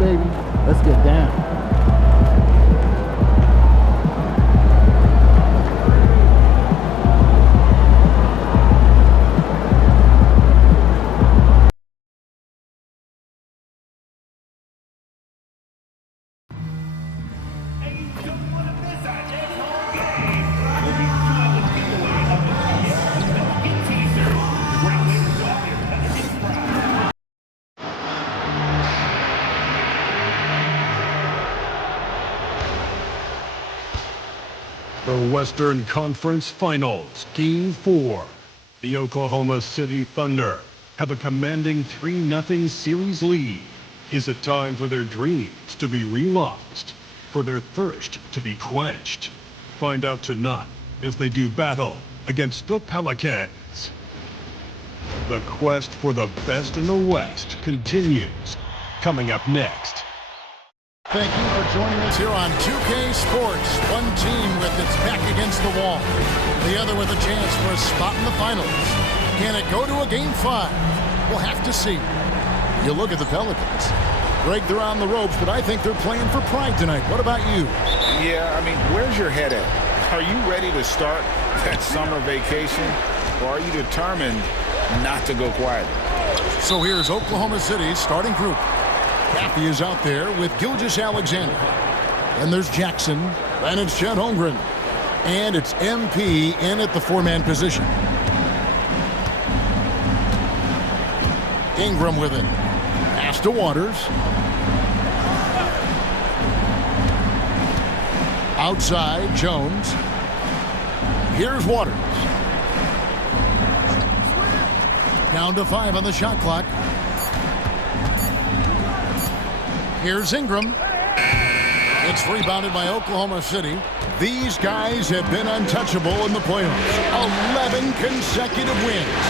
baby. Let's get down. The Western Conference Finals, Game 4. The Oklahoma City Thunder have a commanding 3-0 series lead. Is it time for their dreams to be realized? For their thirst to be quenched? Find out tonight as they do battle against the Pelicans. The quest for the best in the West continues. Coming up next. Thank you for joining us here on 2K Sports. One team with its back against the wall. The other with a chance for a spot in the finals. Can it go to a Game 5? We'll have to see. You look at the Pelicans. Greg, they're on the ropes, but I think they're playing for pride tonight. What about you? Yeah, I mean, where's your head at? Are you ready to start that summer vacation? Or are you determined not to go quietly? So here's Oklahoma City's starting group. Caffey is out there with Gilgeous-Alexander. Then there's Jackson. Then it's Chet Holmgren. And it's MP in at the four-man position. Ingram with it. Pass to Waters. Outside, Jones. Here's Waters. Down to 5 on the shot clock. Here's Ingram. It's rebounded by Oklahoma City. These guys have been untouchable in the playoffs. 11 consecutive wins.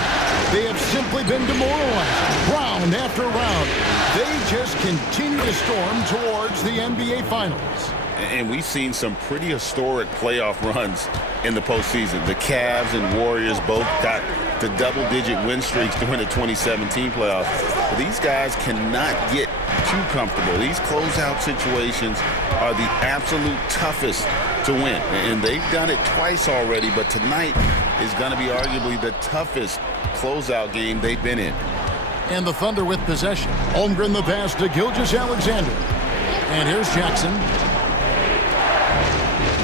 They have simply been demoralized round after round. They just continue to storm towards the NBA Finals. And we've seen some pretty historic playoff runs in the postseason. The Cavs and Warriors both got the double-digit win streaks during the 2017 playoffs. But these guys cannot get too comfortable. These closeout situations are the absolute toughest to win. And they've done it twice already, but tonight is going to be arguably the toughest closeout game they've been in. And the Thunder with possession. Holmgren the pass to Gilgeous-Alexander. And here's Jackson.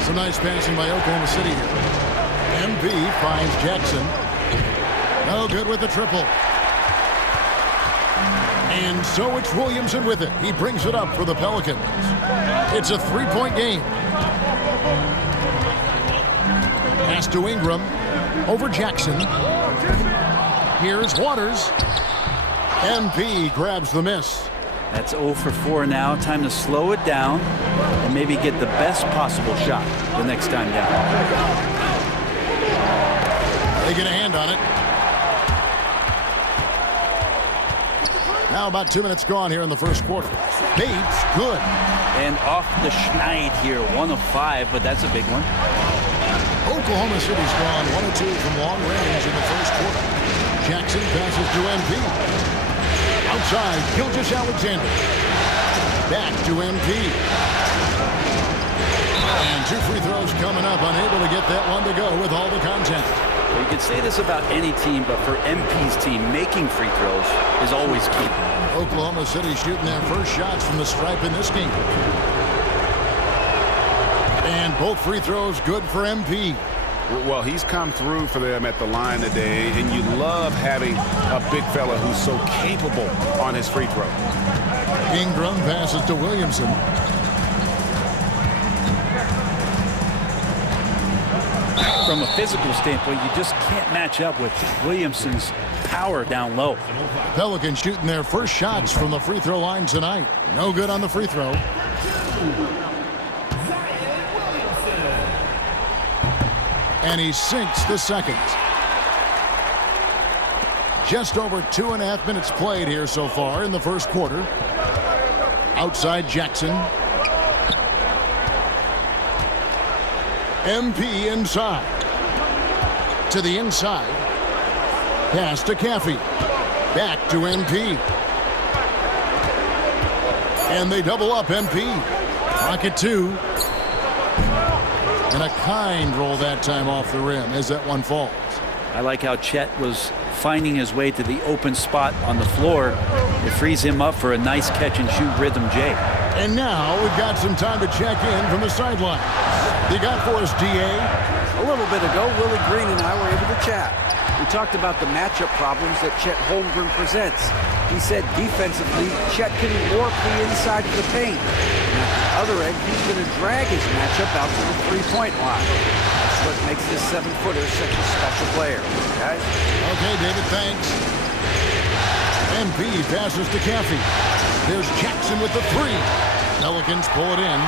Some nice passing by Oklahoma City here. MP finds Jackson. No good with the triple. And so it's Williamson with it. He brings it up for the Pelicans. It's a three-point game. Pass to Ingram. Over Jackson. Here's Waters. MP grabs the miss. That's 0 for 4 now. Time to slow it down and maybe get the best possible shot the next time down. They get a hand on it. Now about 2 minutes gone here in the first quarter. Bates, good. And off the schneid here, 1 of 5, but that's a big one. Oklahoma City's gone 1 of 2 from long range in the first quarter. Jackson passes to MP. Outside, Gilgeous-Alexander. Back to MP. And 2 free throws coming up, unable to get that one to go with all the contact. Well, you could say this about any team, but for MP's team, making free throws is always key. Oklahoma City shooting their first shots from the stripe in this game. And both free throws good for MP. Well, he's come through for them at the line today, and you love having a big fella who's so capable on his free throw. Ingram passes to Williamson. From a physical standpoint, you just can't match up with Williamson's power down low. Pelicans shooting their first shots from the free throw line tonight. No good on the free throw. And he sinks the second. Just over 2.5 minutes played here so far in the first quarter. Outside Jackson. MP inside. To the inside. Pass to Caffey. Back to MP. And they double up MP. Clock at 2. And a kind roll that time off the rim as that one falls. I like how Chet was finding his way to the open spot on the floor. It frees him up for a nice catch-and-shoot rhythm J. And now we've got some time to check in from the sideline. You got for us, DA? A little bit ago, Willie Green and I were able to chat. We talked about the matchup problems that Chet Holmgren presents. He said defensively, Chet can warp the inside of the paint. And at the other end, he's going to drag his matchup out to the three-point line. That's what makes this 7-footer such a special player, guys. Okay, David, thanks. MP passes to Caffey. There's Jackson with the 3. Pelicans pull it in.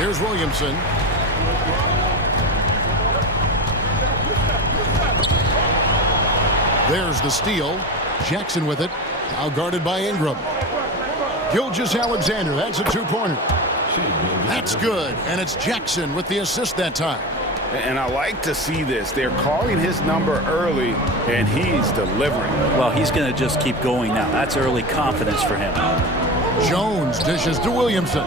Here's Williamson. There's the steal. Jackson with it. Now guarded by Ingram. Gilgeous-Alexander. That's a 2-pointer. That's good. And it's Jackson with the assist that time. And I like to see this. They're calling his number early, and he's delivering. Well, he's going to just keep going now. That's early confidence for him. Jones dishes to Williamson.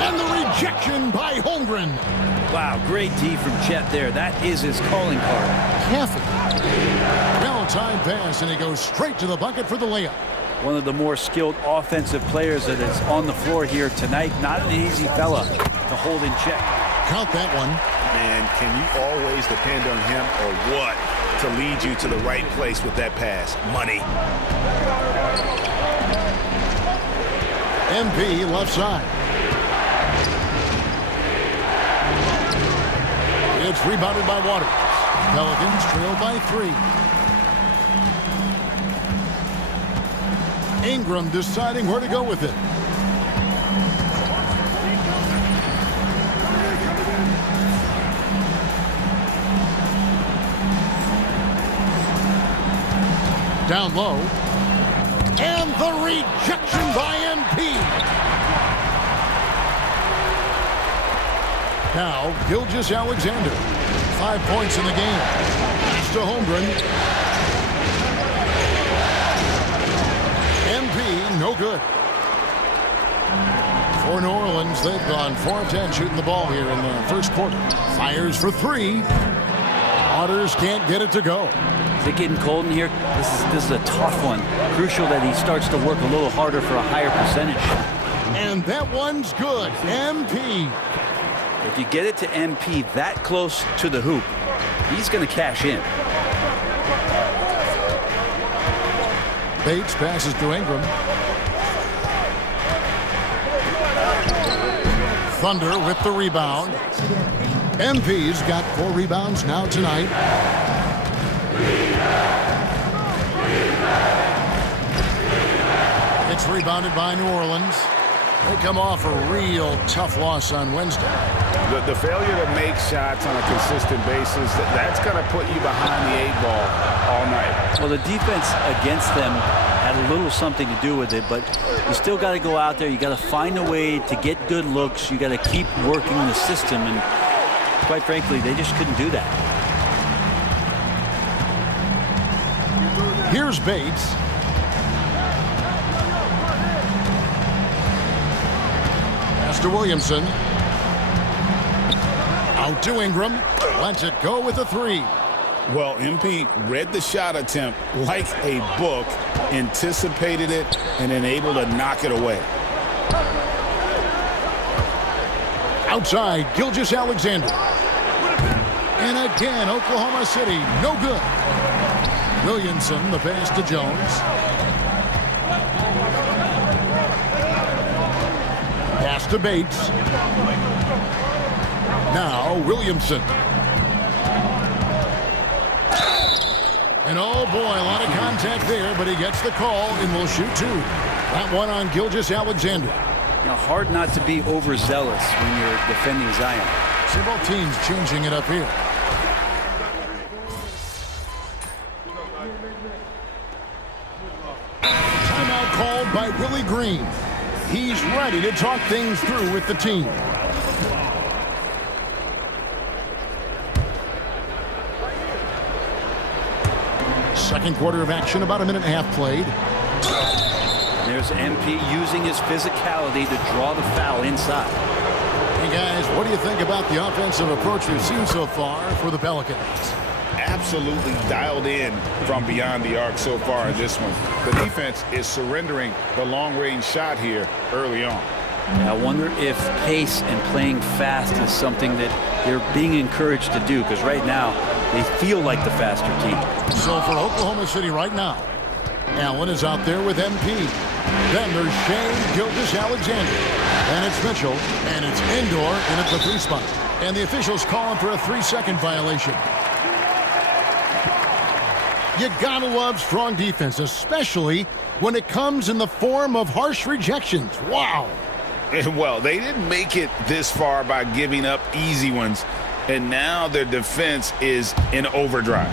And the rejection by Holmgren. Wow, great D from Chet there. That is his calling card. Caffey. Well-timed pass, and he goes straight to the bucket for the layup. One of the more skilled offensive players that is on the floor here tonight. Not an easy fella to hold in check. Count that one. Man, can you always depend on him or what to lead you to the right place with that pass? Money. MP left side. It's rebounded by Waters. Pelicans trail by 3. Ingram deciding where to go with it. Down low. And the rejection by MP. Now, Gilgeous-Alexander. 5 points in the game. Pass to Holmgren. MP, no good. For New Orleans, they've gone 4 of 10 shooting the ball here in the first quarter. Fires for 3. Waters can't get it to go. Is it getting cold in here? This is a tough one. Crucial that he starts to work a little harder for a higher percentage. And that one's good. MP. If you get it to MP that close to the hoop, he's going to cash in. Bates passes to Ingram. Thunder with the rebound. MP's got 4 rebounds now tonight. It's rebounded by New Orleans. They come off a real tough loss on Wednesday. The failure to make shots on a consistent basis, that's going to put you behind the 8 ball all night. Well, the defense against them had a little something to do with it, but you still got to go out there. You got to find a way to get good looks. You got to keep working the system, and quite frankly, they just couldn't do that. Here's Bates. Pass to Williamson. Out to Ingram. Lets it go with a 3. Well, MP read the shot attempt like a book, anticipated it, and then able to knock it away. Outside, Gilgeous-Alexander. And again, Oklahoma City, no good. Williamson, the pass to Jones. Pass to Bates. Now, Williamson. And oh boy, a lot of contact there, but he gets the call and will shoot 2. That one on Gilgeous-Alexander. Now, hard not to be overzealous when you're defending Zion. Several teams changing it up here. Timeout called by Willie Green. He's ready to talk things through with the team. Second quarter of action, about a minute and a half played. There's MP using his physicality to draw the foul inside. Hey guys, what do you think about the offensive approach we've seen so far for the Pelicans? Absolutely dialed in from beyond the arc so far in this one. The defense is surrendering the long-range shot here early on. I wonder if pace and playing fast is something that they're being encouraged to do, because right now they feel like the faster team. So for Oklahoma City right now, Allen is out there with MP. Then there's Shea Gilgeous-Alexander. And it's Mitchell. And it's Indoor in at the 3 spot. And the officials call him for a 3-second violation. You gotta love strong defense, especially when it comes in the form of harsh rejections. Wow. Well, they didn't make it this far by giving up easy ones, and now their defense is in overdrive.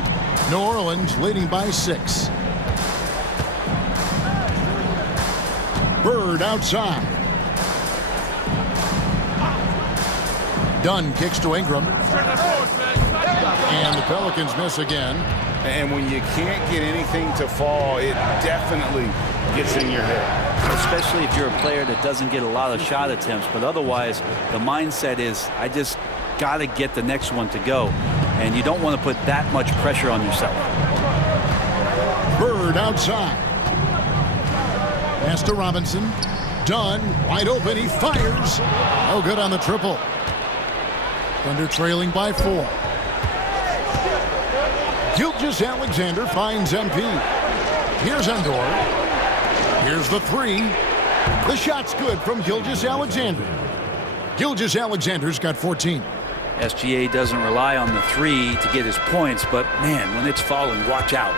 New Orleans leading by 6. Bird outside. Dunn kicks to Ingram. And the Pelicans miss again. And when you can't get anything to fall, it definitely gets in your head. Especially if you're a player that doesn't get a lot of shot attempts, but otherwise the mindset is, I just got to get the next one to go, and you don't want to put that much pressure on yourself. Bird outside. Pass to Robinson. Dunn wide open. He fires. No good on the triple. Thunder trailing by 4. Gilgeous-Alexander finds MP. Here's Endor. Here's the 3. The shot's good from Gilgeous-Alexander. Gilgeous-Alexander's got 14. SGA doesn't rely on the 3 to get his points, but man, when it's falling, watch out.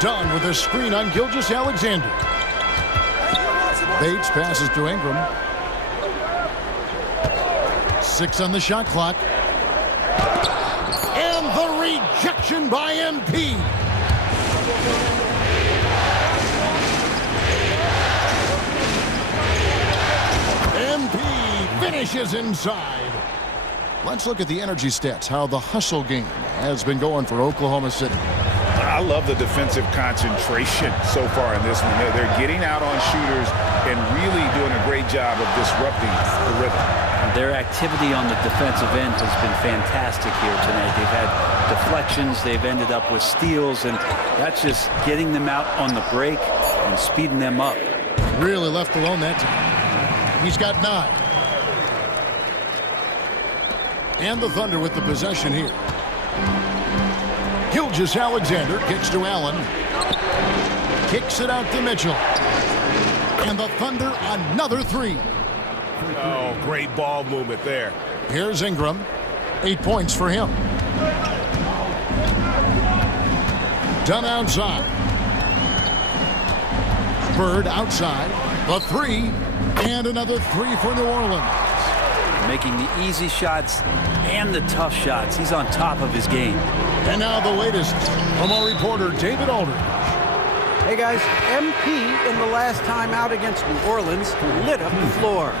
Dunn with a screen on Gilgeous-Alexander. Bates passes to Ingram. 6 on the shot clock. And the rejection by MP. MP finishes inside. Let's look at the energy stats, how the hustle game has been going for Oklahoma City. I love the defensive concentration so far in this one. They're getting out on shooters and really doing a great job of disrupting the rhythm. Their activity on the defensive end has been fantastic here tonight. They've had deflections, they've ended up with steals, and that's just getting them out on the break and speeding them up. Really left alone that time. He's got 9. And the Thunder with the possession here. Gilgeous-Alexander kicks to Allen. Kicks it out to Mitchell. And the Thunder another 3. Oh, great ball movement there. Here's Ingram. 8 points for him. Dunn outside. Bird outside. The 3. And another 3 for New Orleans. Making the easy shots and the tough shots. He's on top of his game. And now the latest from our reporter, David Aldridge. Hey guys, MP in the last time out against New Orleans lit up the floor.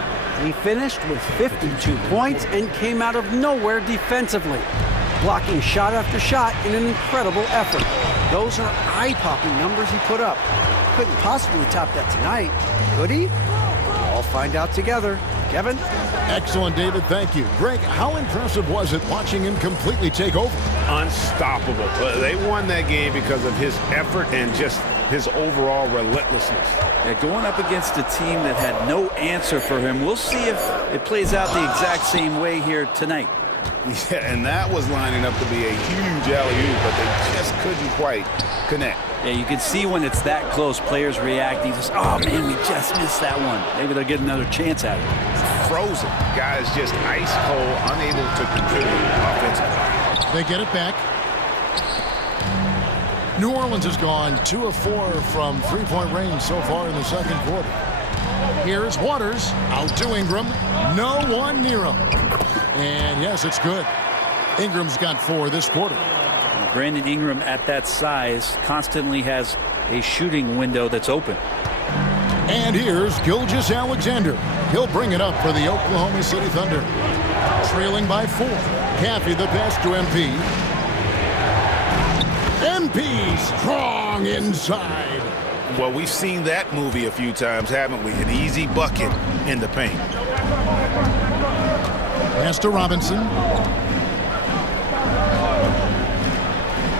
He finished with 52 points and came out of nowhere defensively, blocking shot after shot in an incredible effort. Those are eye-popping numbers he put up. Couldn't possibly top that tonight, could he? We'll find out together. Kevin? Excellent, David. Thank you. Greg, how impressive was it watching him completely take over? Unstoppable. They won that game because of his effort and just his overall relentlessness. Yeah, going up against a team that had no answer for him. We'll see if it plays out the exact same way here tonight. Yeah, and that was lining up to be a huge alley-oop, but they just couldn't quite connect. Yeah, you can see when it's that close, players reacting. Just, oh man, we just missed that one. Maybe they'll get another chance at it. Frozen. Guys just ice cold, unable to contribute offensively. They get it back. New Orleans has gone 2 of 4 from three-point range so far in the second quarter. Here's Waters out to Ingram. No one near him. And yes, it's good. Ingram's got 4 this quarter. Brandon Ingram at that size constantly has a shooting window that's open. And here's Gilgeous-Alexander. He'll bring it up for the Oklahoma City Thunder. Trailing by 4. Caffey the pass to MP. MP strong inside. Well, we've seen that movie a few times, haven't we? An easy bucket in the paint. Pass to Robinson.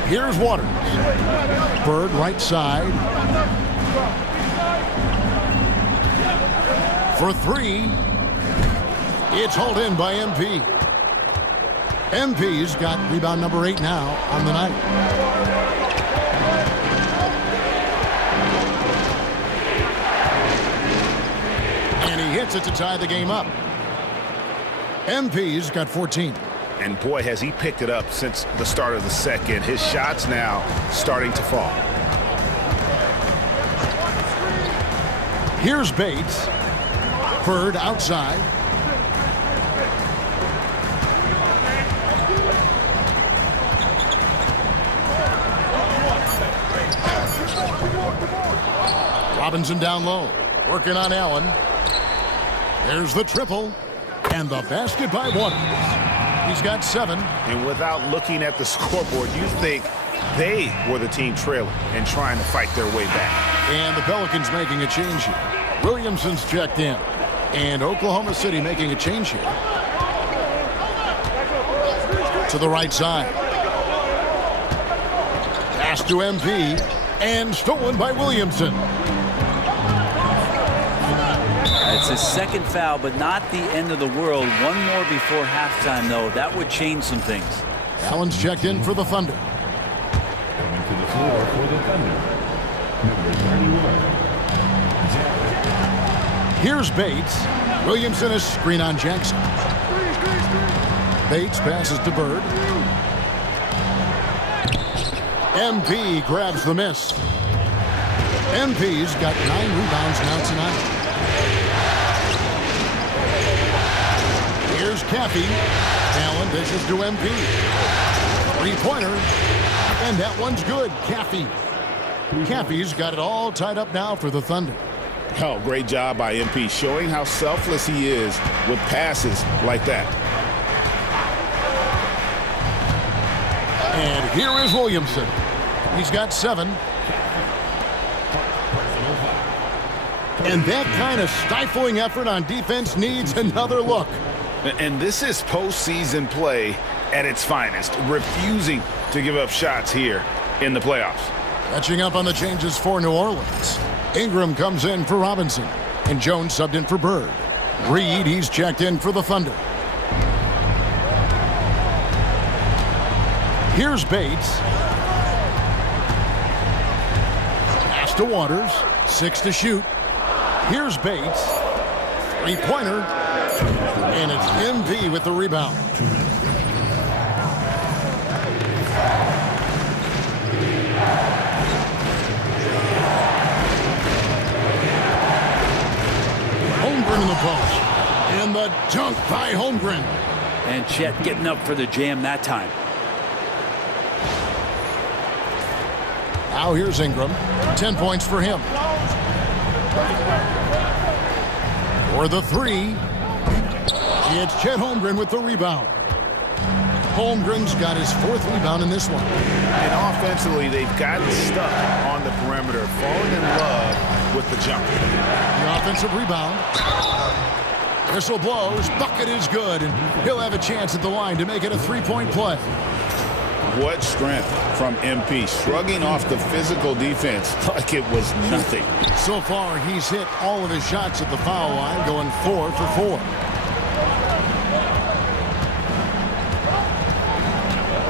Here's Waters. Bird right side. For three. It's hauled in by MP. MP's got rebound number 8 now on the night. And he hits it to tie the game up. MP's got 14. And boy, has he picked it up since the start of the second. His shots now starting to fall. Here's Bates. Bird outside. Robinson down low. Working on Allen. There's the triple. And the basket by Waters. He's got 7. And without looking at the scoreboard, you think they were the team trailing and trying to fight their way back. And the Pelicans making a change here. Williamson's checked in. And Oklahoma City making a change here. To the right side. Pass to MP. And stolen by Williamson. It's his second foul, but not the end of the world. One more before halftime, though. That would change some things. Allen's checked in for the Thunder. Coming to the floor for the Thunder, number 31. Here's Bates. Williamson is screen on Jackson. Bates passes to Bird. MP grabs the miss. MP's got 9 rebounds now tonight. Here's Caffey. Allen dishes to MP. 3-pointer. And that one's good. Caffey. Caffey's got it all tied up now for the Thunder. Oh, great job by MP, showing how selfless he is with passes like that. And here is Williamson. He's got 7. And that kind of stifling effort on defense needs another look. And this is postseason play at its finest, refusing to give up shots here in the playoffs. Catching up on the changes for New Orleans. Ingram comes in for Robinson, and Jones subbed in for Bird. Reed, he's checked in for the Thunder. Here's Bates. Pass to Waters. 6 to shoot. Here's Bates. 3-pointer. And it's MP with the rebound. Holmgren in the post. And the dunk by Holmgren. And Chet getting up for the jam that time. Now here's Ingram. 10 points for him. For the 3. It's Chet Holmgren with the rebound. Holmgren's got his 4th rebound in this one. And offensively, they've gotten stuck on the perimeter, falling in love with the jump. The offensive rebound. Whistle blows. Bucket is good, and he'll have a chance at the line to make it a 3-point play. What strength from MP, shrugging off the physical defense like it was nothing. So far, he's hit all of his shots at the foul line, going 4 for 4.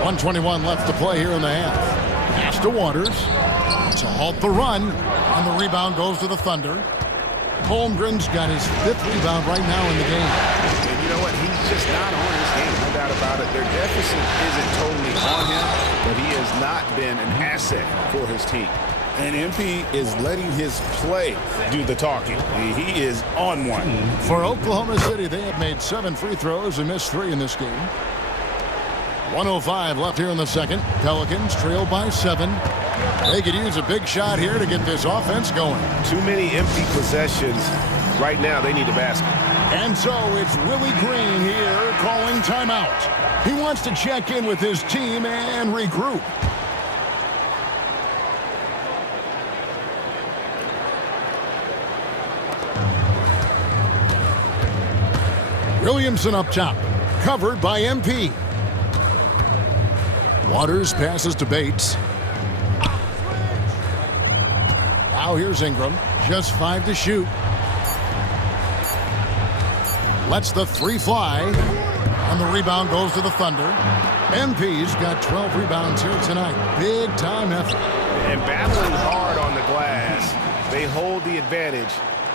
1:21 left to play here in the half. Pass to Waters to halt the run, and the rebound goes to the Thunder. Holmgren's got his 5th rebound right now in the game. And you know what? He's just not on his game, no doubt about it. Their deficit isn't totally on him, but he has not been an asset for his team. And MP is letting his play do the talking. He is on one. For Oklahoma City, they have made 7 free throws and missed 3 in this game. 1:05 left here in the second. Pelicans trail by 7. They could use a big shot here to get this offense going. Too many empty possessions. Right now, they need a basket. And so it's Willie Green here calling timeout. He wants to check in with his team and regroup. Williamson up top, covered by MP. Waters passes to Bates. Now here's Ingram, just 5 to shoot. Lets the 3 fly, and the rebound goes to the Thunder. MP's got 12 rebounds here tonight. Big time effort. And battling hard on the glass, they hold the advantage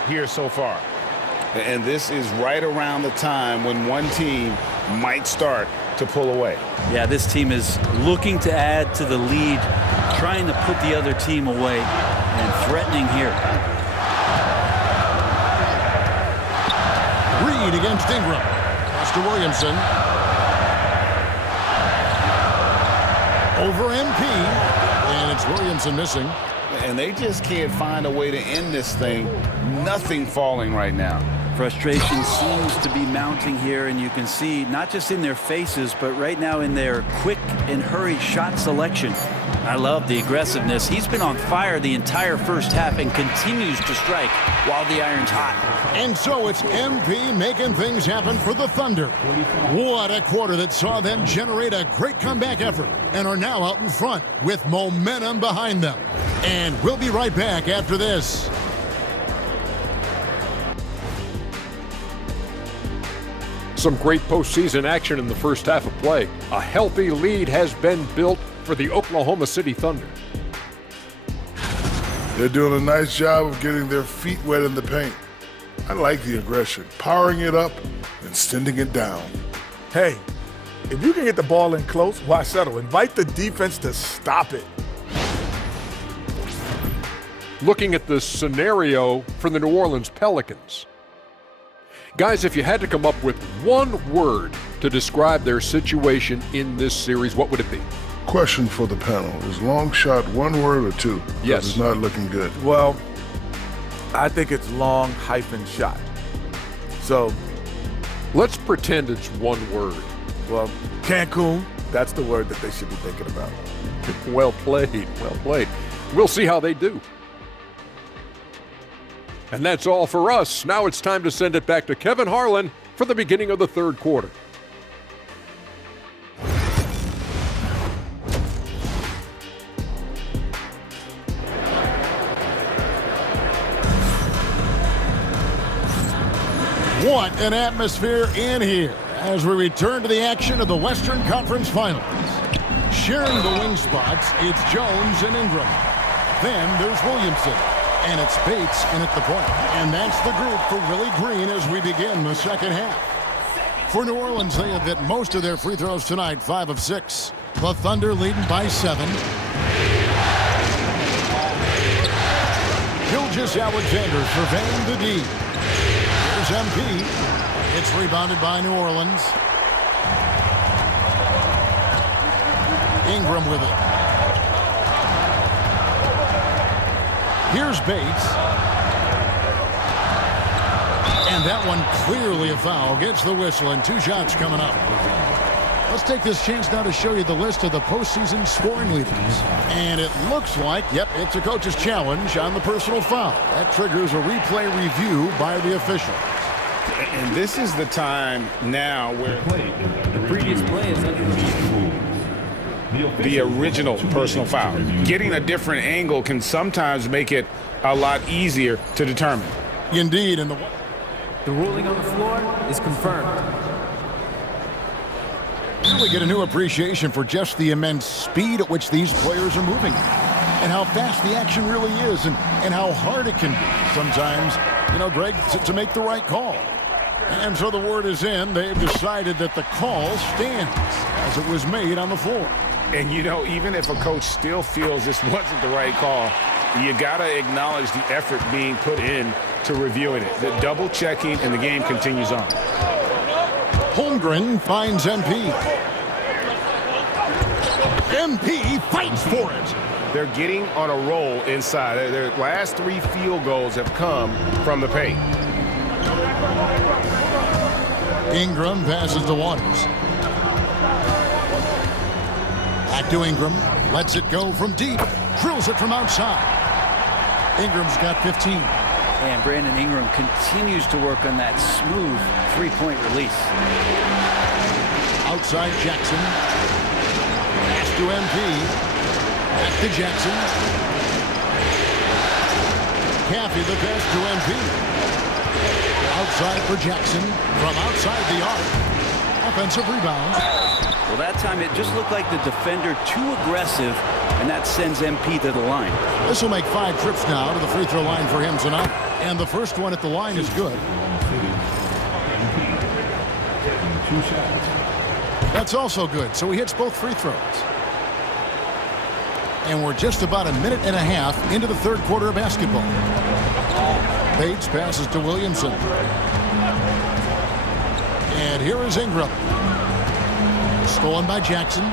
here so far. And this is right around the time when one team might start to pull away. Yeah, this team is looking to add to the lead, trying to put the other team away, and threatening here. Reed against Ingram. Pass to Williamson. Over MP. And it's Williamson missing. And they just can't find a way to end this thing. Nothing falling right now. Frustration seems to be mounting here, and you can see not just in their faces, but right now in their quick and hurried shot selection. I love the aggressiveness. He's been on fire the entire first half and continues to strike while the iron's hot. And so it's MP making things happen for the Thunder. What a quarter that saw them generate a great comeback effort and are now out in front with momentum behind them. And we'll be right back after this. Some great postseason action in the first half of play. A healthy lead has been built for the Oklahoma City Thunder. They're doing a nice job of getting their feet wet in the paint. I like the aggression, powering it up and sending it down. Hey, if you can get the ball in close, why settle? Invite the defense to stop it. Looking at the scenario for the New Orleans Pelicans. Guys, if you had to come up with one word to describe their situation in this series, what would it be? Question for the panel. Is long shot one word or two? Yes. It's not looking good. Well, I think it's long-shot. So, let's pretend it's one word. Well, Cancun, that's the word that they should be thinking about. Well played, well played. We'll see how they do. And that's all for us. Now it's time to send it back to Kevin Harlan for the beginning of the third quarter. What an atmosphere in here as we return to the action of the Western Conference Finals. Sharing the wing spots, it's Jones and Ingram. Then there's Williamson. And it's Bates in at the point. And that's the group for Willie Green as we begin the second half. For New Orleans, they have hit most of their free throws tonight, 5 of 6. The Thunder leading by 7. Gilgeous-Alexander surveying the D. Here's MP. It's rebounded by New Orleans. Ingram with it. Here's Bates. And that one clearly a foul. Gets the whistle and 2 shots coming up. Let's take this chance now to show you the list of the postseason scoring leaders. And it looks like, yep, it's a coach's challenge on the personal foul. That triggers a replay review by the officials. And this is the time now where The previous play is under review. The original personal foul. Getting a different angle can sometimes make it a lot easier to determine. Indeed, and the ruling on the floor is confirmed. We get a new appreciation for just the immense speed at which these players are moving and how fast the action really is and how hard it can be sometimes, you know, Greg, to make the right call. And so the word is in. They've decided that the call stands as it was made on the floor. And, you know, even if a coach still feels this wasn't the right call, you got to acknowledge the effort being put in to reviewing it. The double checking and the game continues on. Holmgren finds MP. MP fights for it. They're getting on a roll inside. Their last 3 field goals have come from the paint. Ingram passes to Waters. Back to Ingram. Lets it go from deep. Drills it from outside. Ingram's got 15. And Brandon Ingram continues to work on that smooth three-point release. Outside Jackson. Pass to MP. Back to Jackson. Caffey the pass to MP. Outside for Jackson. From outside the arc. Offensive rebound. Well, that time it just looked like the defender too aggressive, and that sends MP to the line. This will make 5 trips now to the free throw line for him tonight. And the first one at the line is good. That's also good, so he hits both free throws. And we're just about a minute and a half into the third quarter of basketball. Bates passes to Williamson. And here is Ingram. Stolen by Jackson.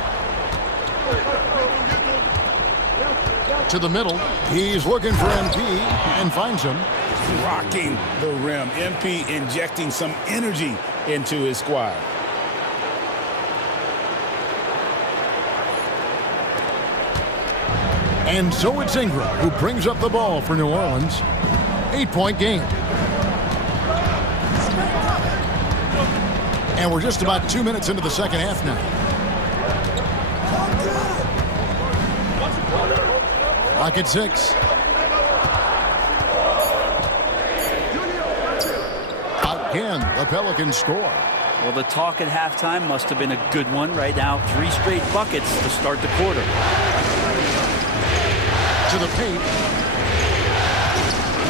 To the middle. He's looking for MP and finds him. Rocking the rim. MP injecting some energy into his squad. And so it's Ingram who brings up the ball for New Orleans. 8-point game. And we're just about 2 minutes into the second half now. Clock at 6. Again, the Pelicans score. Well, the talk at halftime must have been a good one. Right now, 3 straight buckets to start the quarter. To the paint.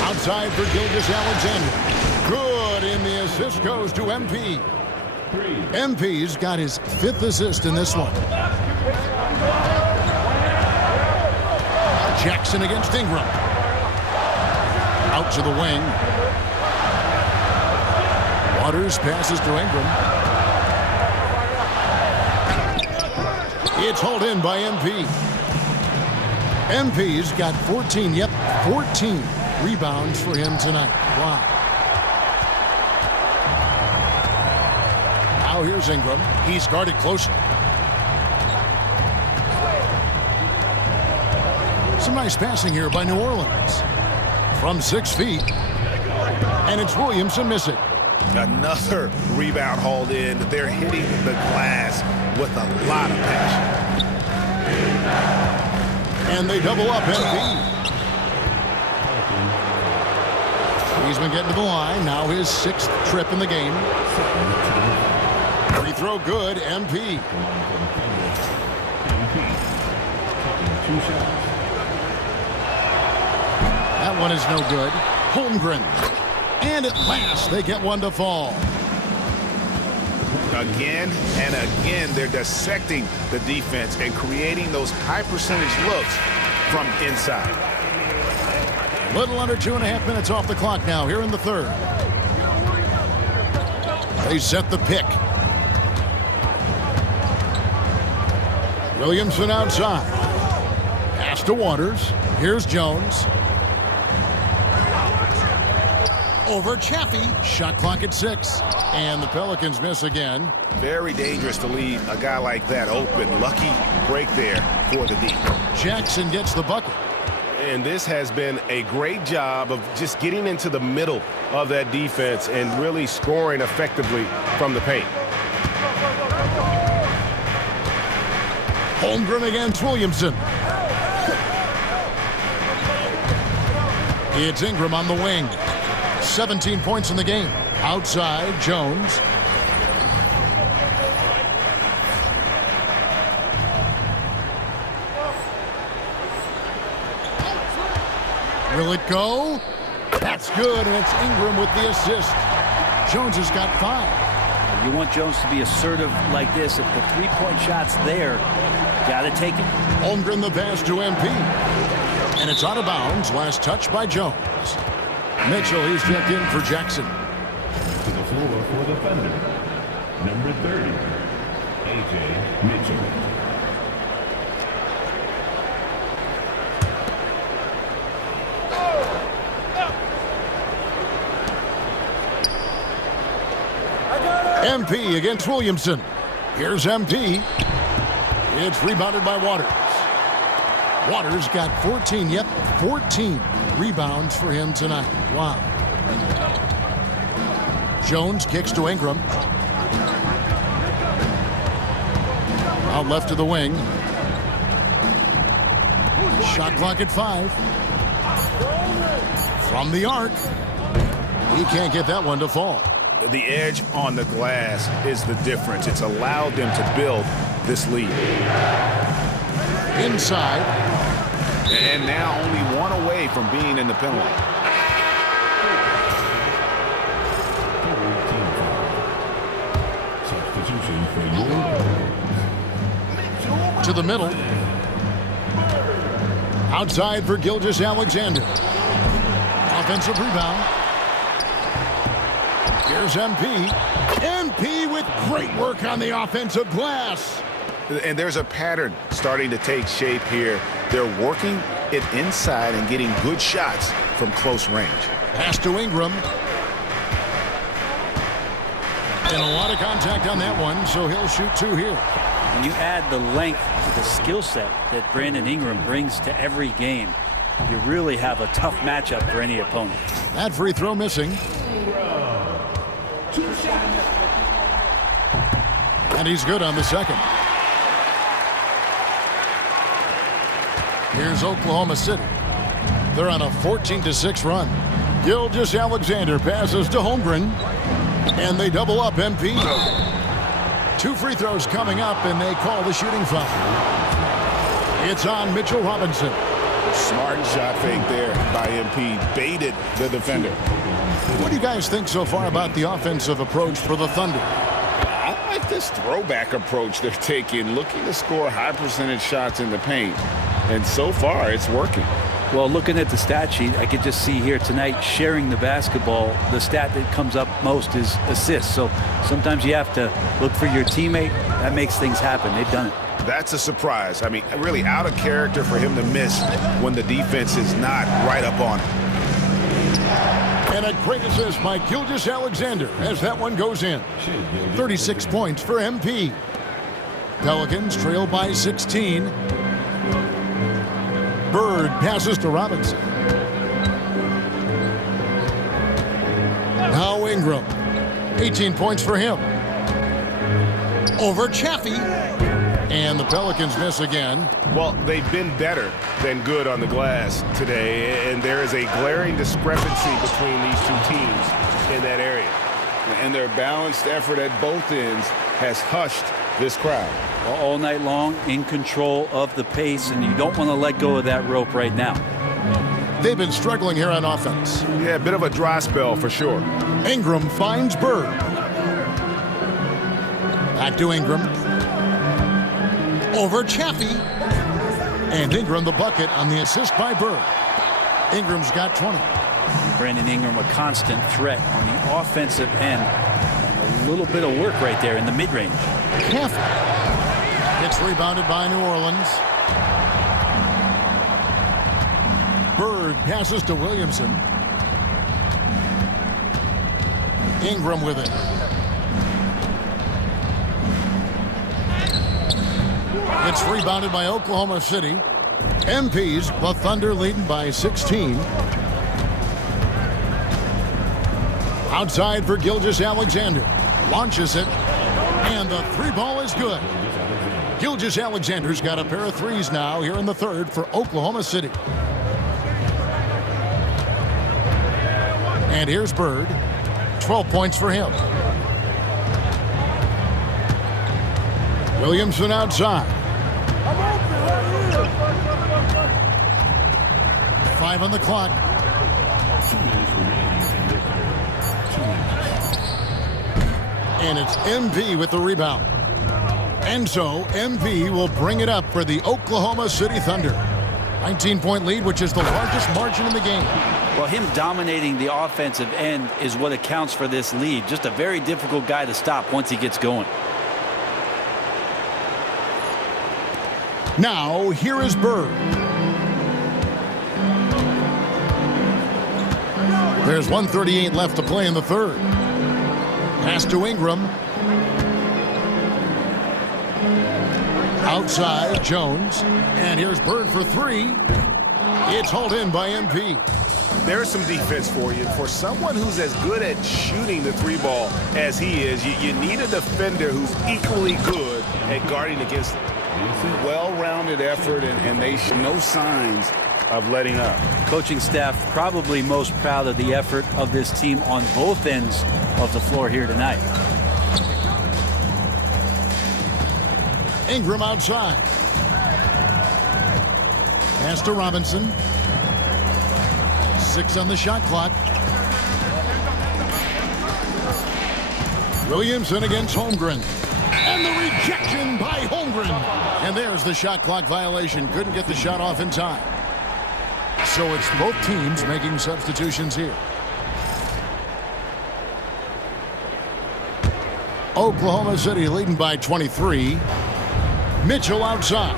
Outside for Gilgeous-Alexander. Good, and the assist goes to MP. MP's got his 5th assist in this one. Jackson against Ingram. Out to the wing. Waters passes to Ingram. It's hauled in by MP. MP's got 14 rebounds for him tonight. Wow. Now here's Ingram. He's guarded closely. Some nice passing here by New Orleans. From 6 feet. And it's Williamson missing. Another rebound hauled in. They're hitting the glass with a lot of passion. And they double up MP. He's been getting to the line. Now his 6th trip in the game. Free throw good, MP. That one is no good. Holmgren. And at last, they get one to fall. Again and again, they're dissecting the defense and creating those high-percentage looks from inside. Little under 2.5 minutes off the clock now here in the third. They set the pick. Williamson outside. Pass to Waters. Here's Jones. Over Chaffee. Shot clock at 6. And the Pelicans miss again. Very dangerous to leave a guy like that open. Lucky break there for the D. Jackson gets the bucket. And this has been a great job of just getting into the middle of that defense and really scoring effectively from the paint. Holmgren against Williamson. It's Ingram on the wing. 17 points in the game. Outside, Jones. Will it go? That's good, and it's Ingram with the assist. Jones has got 5. You want Jones to be assertive like this. If the three-point shot's there, got to take it. Holmgren the pass to MP. And it's out of bounds. Last touch by Jones. Mitchell, he's checked in for Jackson. To the floor for the Thunder, number 30, A.J. Mitchell. MP against Williamson. Here's MP. It's rebounded by Waters. Waters got 14 rebounds for him tonight. Wow. Jones kicks to Ingram. Out left to the wing. Shot clock at 5. From the arc. He can't get that one to fall. The edge on the glass is the difference. It's allowed them to build this lead. Inside. And now only one away from being in the penalty. Substitution for your to the middle. Outside for Gilgeous-Alexander. Offensive rebound. Here's MP. MP with great work on the offensive glass. And there's a pattern starting to take shape here. They're working it inside and getting good shots from close range. Pass to Ingram. And a lot of contact on that one, so he'll shoot 2 here. When you add the length to the skill set that Brandon Ingram brings to every game, you really have a tough matchup for any opponent. That free throw missing. And he's good on the second. Here's Oklahoma City. They're on a 14-6 run. Gilgeous-Alexander passes to Holmgren. And they double up MP. 2 free throws coming up, and they call the shooting foul. It's on Mitchell Robinson. Smart shot fake there by MP. Baited the defender. What do you guys think so far about the offensive approach for the Thunder? I like this throwback approach they're taking, looking to score high percentage shots in the paint. And so far, it's working. Well, looking at the stat sheet, I could just see here tonight sharing the basketball. The stat that comes up most is assists. So sometimes you have to look for your teammate. That makes things happen. They've done it. That's a surprise. I mean, really out of character for him to miss when the defense is not right up on him. And a great assist by Gilgeous-Alexander as that one goes in. 36 points for MP. Pelicans trail by 16. Bird passes to Robinson. Now Ingram. 18 points for him. Over Chaffee. And the Pelicans miss again. Well, they've been better than good on the glass today, and there is a glaring discrepancy between these two teams in that area. And their balanced effort at both ends has hushed this crowd. All night long, in control of the pace, and you don't want to let go of that rope right now. They've been struggling here on offense. Yeah, a bit of a dry spell for sure. Ingram finds Bird. Back to Ingram. Over Chaffee. And Ingram the bucket on the assist by Bird. Ingram's got 20. Brandon Ingram, a constant threat on the offensive end. And a little bit of work right there in the mid-range. Chaffee gets rebounded by New Orleans. Bird passes to Williamson. Ingram with it. It's rebounded by Oklahoma City. MPs, the Thunder leading by 16. Outside for Gilgeous-Alexander. Launches it. And the 3-ball is good. Gilgeous-Alexander's got a pair of threes now here in the third for Oklahoma City. And here's Bird. 12 points for him. Williamson outside. 5 on the clock. And it's MP with the rebound. And so MP will bring it up for the Oklahoma City Thunder. 19-point lead, which is the largest margin in the game. Well, him dominating the offensive end is what accounts for this lead. Just a very difficult guy to stop once he gets going. Now, here is Bird. There's 1:38 left to play in the third. Pass to Ingram. Outside, Jones. And here's Bird for 3. It's hauled in by MP. there's some defense for you. For someone who's as good at shooting the three ball as he is, you need a defender who's equally good at guarding against it. Well-rounded effort, and they show no signs of letting up. Coaching staff probably most proud of the effort of this team on both ends of the floor here tonight. Ingram outside. Pass to Robinson. 6 on the shot clock. Williamson against Holmgren. And the rejection by Holmgren. And there's the shot clock violation. Couldn't get the shot off in time. So it's both teams making substitutions here. Oklahoma City leading by 23. Mitchell outside.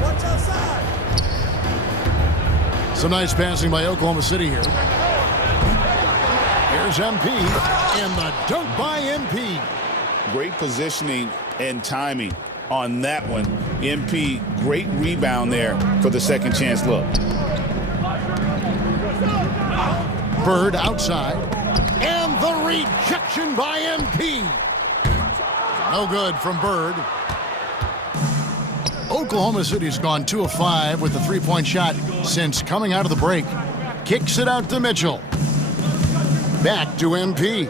Watch outside. Some nice passing by Oklahoma City here. Here's MP. And the dunk by MP. Great positioning and timing on that one. MP, great rebound there for the second chance look. Bird outside. And the rejection by MP. No good from Bird. Oklahoma City's gone 2 of 5 with the three-point shot since coming out of the break. Kicks it out to Mitchell. Back to MP.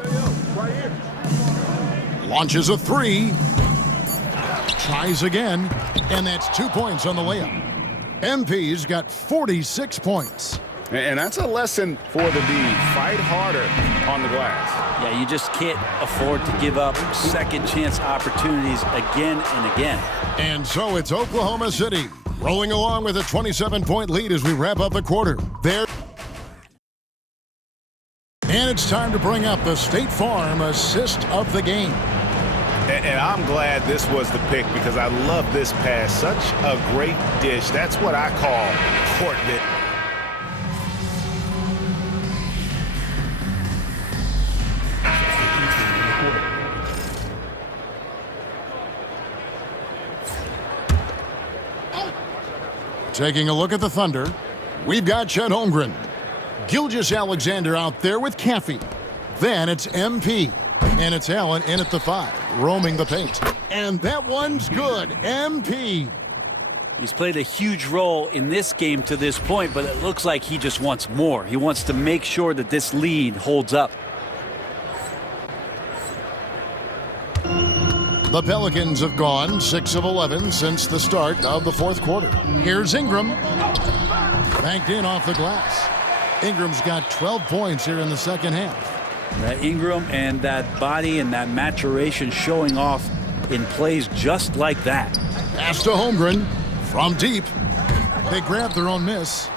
Launches a 3. Tries again. And that's 2 points on the layup. MP's got 46 points. And that's a lesson for the D. Fight harder on the glass. Yeah, you just can't afford to give up second chance opportunities again and again. And so it's Oklahoma City rolling along with a 27-point lead as we wrap up the quarter. There. And it's time to bring up the State Farm assist of the game. And I'm glad this was the pick because I love this pass. Such a great dish. That's what I call court vision. Taking a look at the Thunder, we've got Chet Holmgren. Gilgeous-Alexander out there with Caffey. Then it's MP. And it's Allen in at the 5, roaming the paint. And that one's good. MP. He's played a huge role in this game to this point, but it looks like he just wants more. He wants to make sure that this lead holds up. The Pelicans have gone 6 of 11 since the start of the fourth quarter. Here's Ingram. Banked in off the glass. Ingram's got 12 points here in the second half. That Ingram and that body and that maturation showing off in plays just like that. Pass to Holmgren from deep. They grab their own miss.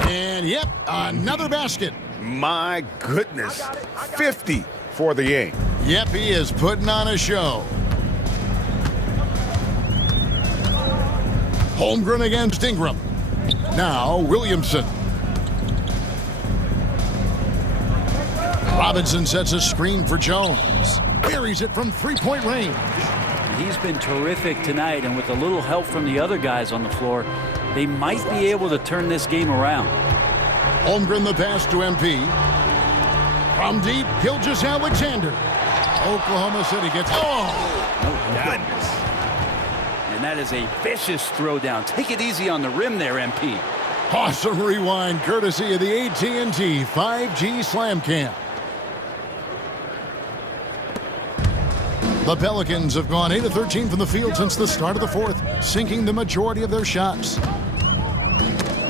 And yep, another basket. My goodness. 50 for the game. Yep, he is putting on a show. Holmgren against Ingram. Now Williamson. Robinson sets a screen for Jones. Buries it from three-point range. He's been terrific tonight, and with a little help from the other guys on the floor, they might be able to turn this game around. Holmgren the pass to MP. From deep, Gilgeous-Alexander. Oklahoma City gets... Oh! Goodness. And that is a vicious throwdown. Take it easy on the rim there, MP. Awesome rewind courtesy of the AT&T 5G Slam Cam. The Pelicans have gone 8 of 13 from the field since the start of the fourth, sinking the majority of their shots.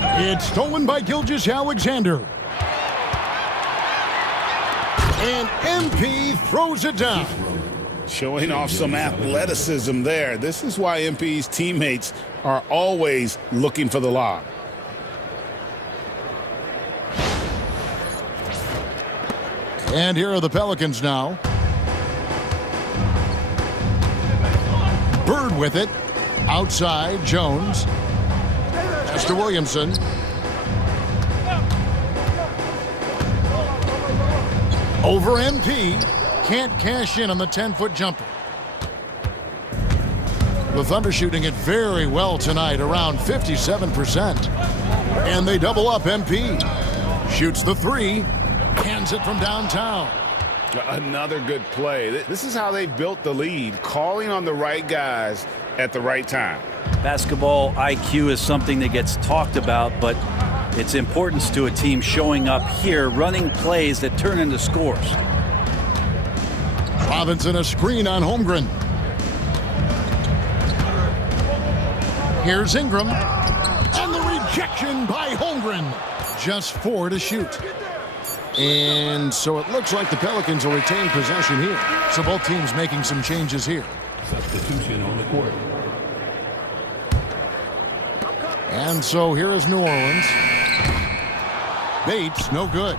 It's stolen by Gilgeous-Alexander. And MP throws it down. Showing off some athleticism there. This is why MP's teammates are always looking for the lob. And here are the Pelicans now. Bird with it. Outside, Jones. Pass to Williamson. Over MP. Can't cash in on the 10-foot jumper. The Thunder shooting it very well tonight, around 57%. And they double up MP. Shoots the three. Hands it from downtown. Another good play. This is how they built the lead, calling on the right guys at the right time. Basketball IQ is something that gets talked about, but its importance to a team showing up here, running plays that turn into scores. Robinson a screen on Holmgren. Here's Ingram. And the rejection by Holmgren. Just 4 to shoot. And so it looks like the Pelicans will retain possession here. So both teams making some changes here. Substitution on the court. And so here is New Orleans. Bates, no good.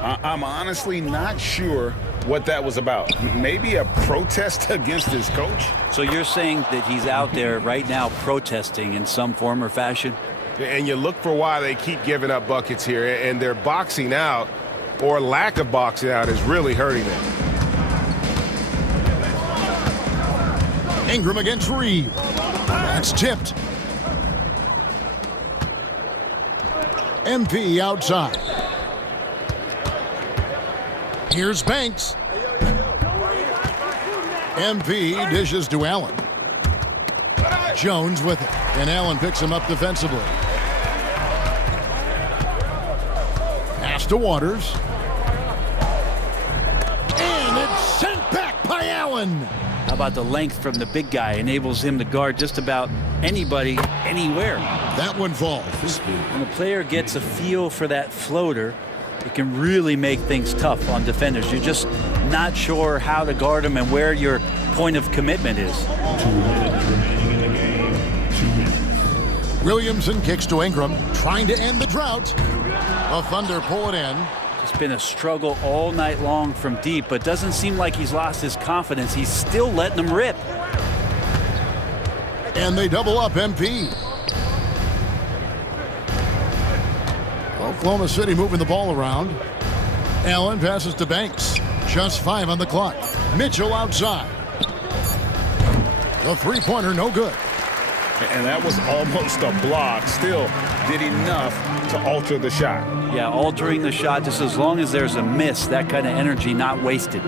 I'm honestly not sure what that was about. Maybe a protest against his coach? So you're saying that he's out there right now protesting in some form or fashion? And you look for why they keep giving up buckets here, and their boxing out or lack of boxing out is really hurting them. Ingram against Reed. That's tipped. MP outside. Here's Banks. MP dishes to Allen. Jones with it, and Allen picks him up defensively. Pass to Waters. And it's sent back by Allen. How about the length from the big guy enables him to guard just about anybody, anywhere. That one falls. When a player gets a feel for that floater, it can really make things tough on defenders. You're just not sure how to guard them and where your point of commitment is. 2 minutes remaining in the game. 2 minutes. Williamson kicks to Ingram, trying to end the drought. The Thunder pull it in. It's been a struggle all night long from deep, but doesn't seem like he's lost his confidence. He's still letting them rip. And they double up MP. Oklahoma City moving the ball around. Allen passes to Banks. Just 5 on the clock. Mitchell outside. The three-pointer no good. And that was almost a block. Still did enough to alter the shot. Yeah, altering the shot just as long as there's a miss. That kind of energy not wasted.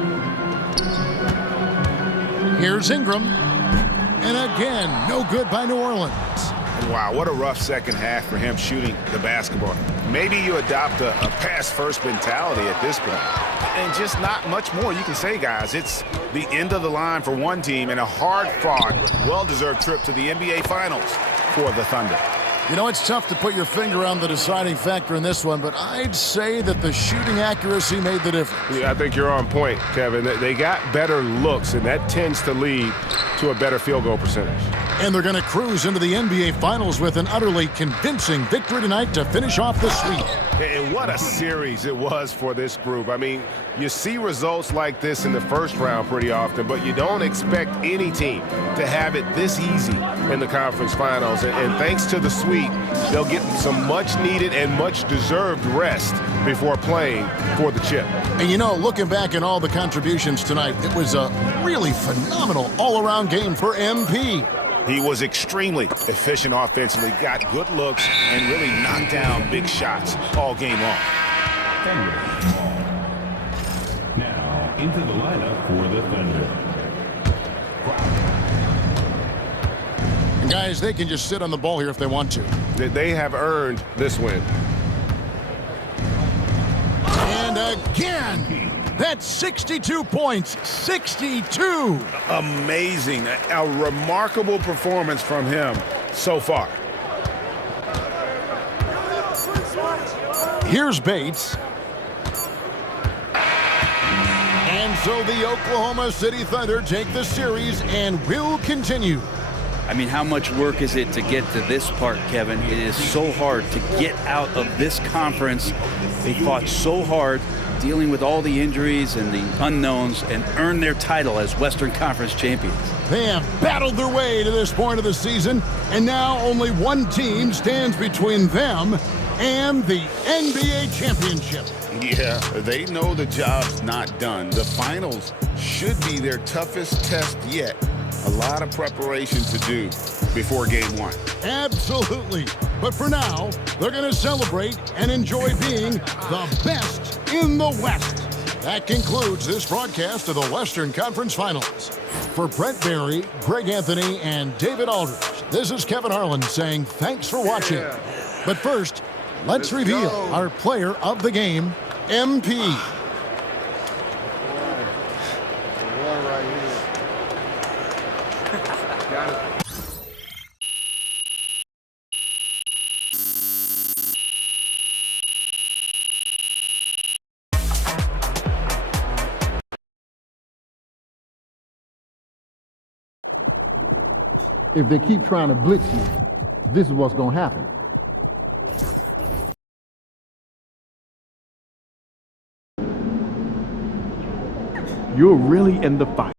Here's Ingram. And again, no good by New Orleans. Wow, what a rough second half for him shooting the basketball. Maybe you adopt a pass-first mentality at this point. And just not much more you can say, guys. It's the end of the line for one team and a hard-fought, well-deserved trip to the NBA Finals for the Thunder. You know, it's tough to put your finger on the deciding factor in this one, but I'd say that the shooting accuracy made the difference. Yeah, I think you're on point, Kevin. They got better looks, and that tends to lead to a better field goal percentage. And they're going to cruise into the NBA Finals with an utterly convincing victory tonight to finish off the sweep. And what a series it was for this group. I mean, you see results like this in the first round pretty often, but you don't expect any team to have it this easy in the conference finals. And thanks to the sweep, they'll get some much-needed and much-deserved rest before playing for the chip. And you know, looking back at all the contributions tonight, it was a really phenomenal all-around game for MP. He was extremely efficient offensively, got good looks, and really knocked down big shots all game long. Thunder. Now into the lineup for the Thunder. And guys, they can just sit on the ball here if they want to. They have earned this win. And again! That's 62 points, 62. Amazing, a remarkable performance from him so far. Here's Bates. And so the Oklahoma City Thunder take the series and will continue. I mean, how much work is it to get to this part, Kevin? It is so hard to get out of this conference. They fought so hard, dealing with all the injuries and the unknowns, and earn their title as Western Conference champions. They have battled their way to this point of the season, and now only one team stands between them and the NBA championship. Yeah, they know the job's not done. The finals should be their toughest test yet. A lot of preparation to do before game one. Absolutely. But for now, they're going to celebrate and enjoy being the best in the West. That concludes this broadcast of the Western Conference Finals. For Brent Barry, Greg Anthony, and David Aldridge, this is Kevin Harlan saying thanks for watching. But first, let's reveal our player of the game, MP. If they keep trying to blitz you, this is what's going to happen. You're really in the fight.